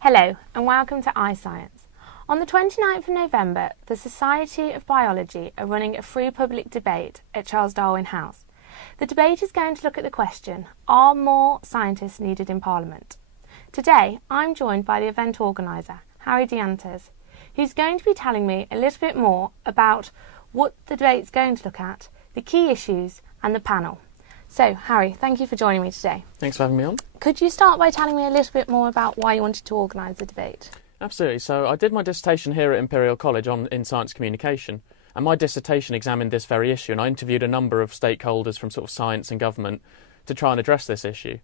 Hello and welcome to iScience. On the 29th of November, the Society of Biology are running a free public debate at Charles Darwin House. The debate is going to look at the question, are more scientists needed in Parliament? Today, I'm joined by the event organiser, Harry Diantes, who's going to be telling me a little bit more about what the debate's going to look at, the key issues and the panel. So, Harry, thank you for joining me today. Thanks for having me on. Could you start by telling me a little bit more about why you wanted to organise the debate? Absolutely. So I did my dissertation here at Imperial College in science communication, and my dissertation examined this very issue, and I interviewed a number of stakeholders from sort of science and government to try and address this issue.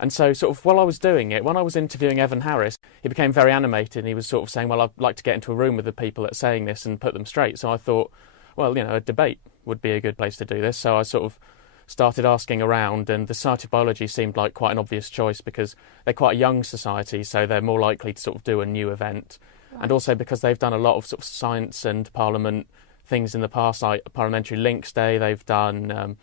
And so sort of while I was doing it, when I was interviewing Evan Harris, he became very animated and he was sort of saying, well, I'd like to get into a room with the people that are saying this and put them straight. So I thought, well, a debate would be a good place to do this. So I sort of started asking around, and the Society of Biology seemed like quite an obvious choice because they're quite a young society, so they're more likely to sort of do a new event. Right. And also because they've done a lot of sort of science and parliament things in the past, like Parliamentary Links Day, they've done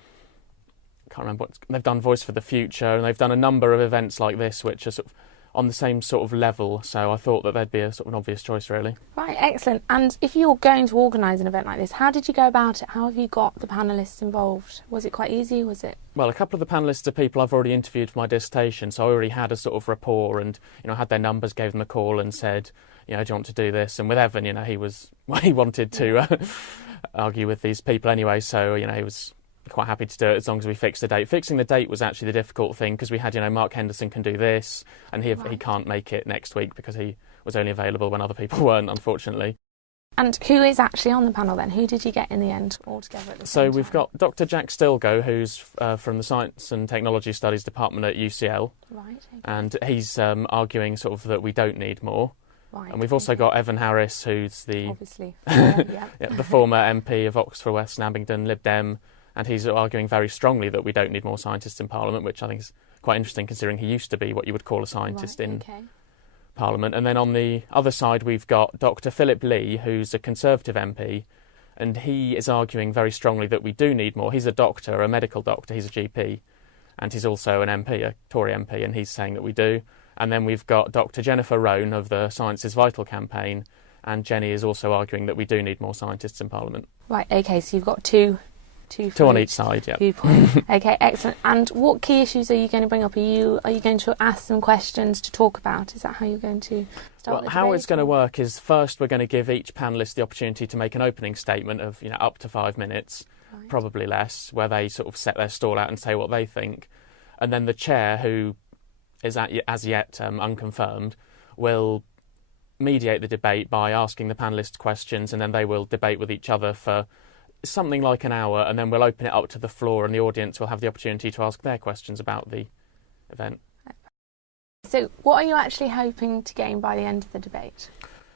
they've done Voice for the Future, and they've done a number of events like this which are sort of on the same sort of level, so I thought that they'd be a sort of an obvious choice, really. Right, excellent. And if you're going to organise an event like this, how did you go about it? How have you got the panellists involved? Was it quite easy? Well, a couple of the panellists are people I've already interviewed for my dissertation, so I already had a sort of rapport and, had their numbers, gave them a call and said, do you want to do this? And with Evan, he wanted to argue with these people anyway, so, he was quite happy to do it as long as we fixed the date. Fixing the date was actually the difficult thing because we had, Mark Henderson can do this, and he can't make it next week because he was only available when other people weren't, unfortunately. And who is actually on the panel then? Who did you get in the end altogether at the same time? So we've got Dr. Jack Stilgo, who's from the Science and Technology Studies Department at UCL. Right. Okay. And he's arguing sort of that we don't need more. Right. And we've also got Evan Harris, who's the the former MP of Oxford West and Abingdon, Lib Dem, and he's arguing very strongly that we don't need more scientists in Parliament, which I think is quite interesting considering he used to be what you would call a scientist in Parliament. And then on the other side we've got Dr. Philip Lee, who's a Conservative MP, and he is arguing very strongly that we do need more. He's a doctor, a medical doctor, he's a GP, and he's also an MP, a Tory MP, and he's saying that we do. And then we've got Dr. Jennifer Roan of the Science is Vital campaign, and Jenny is also arguing that we do need more scientists in Parliament. Right, OK, so you've got two on each side, yeah. OK, excellent. And what key issues are you going to bring up? Are you going to ask some questions to talk about? Is that how you're going to start the debate? How it's going to work is first we're going to give each panellist the opportunity to make an opening statement of up to 5 minutes, probably less, where they sort of set their stall out and say what they think. And then the chair, who is as yet unconfirmed, will mediate the debate by asking the panellists questions, and then they will debate with each other for something like an hour, and then we'll open it up to the floor and the audience will have the opportunity to ask their questions about the event. So what are you actually hoping to gain by the end of the debate?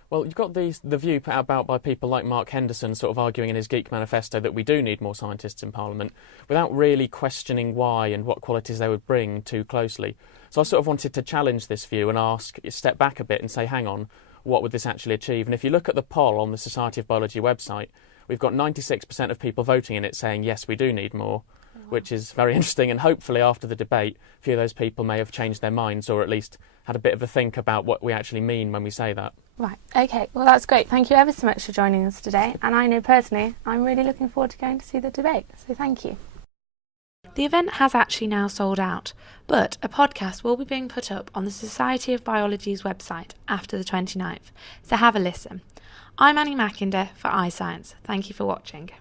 Well, you've got the view put about by people like Mark Henderson sort of arguing in his Geek Manifesto that we do need more scientists in Parliament without really questioning why and what qualities they would bring too closely. So I sort of wanted to challenge this view and step back a bit and say, hang on, what would this actually achieve? And if you look at the poll on the Society of Biology website, we've got 96% of people voting in it saying, yes, we do need more, which is very interesting. And hopefully after the debate, a few of those people may have changed their minds or at least had a bit of a think about what we actually mean when we say that. Right, OK, well, that's great. Thank you ever so much for joining us today. And I know personally, I'm really looking forward to going to see the debate. So thank you. The event has actually now sold out, but a podcast will be being put up on the Society of Biology's website after the 29th. So have a listen. I'm Annie Mackinder for iScience. Thank you for watching.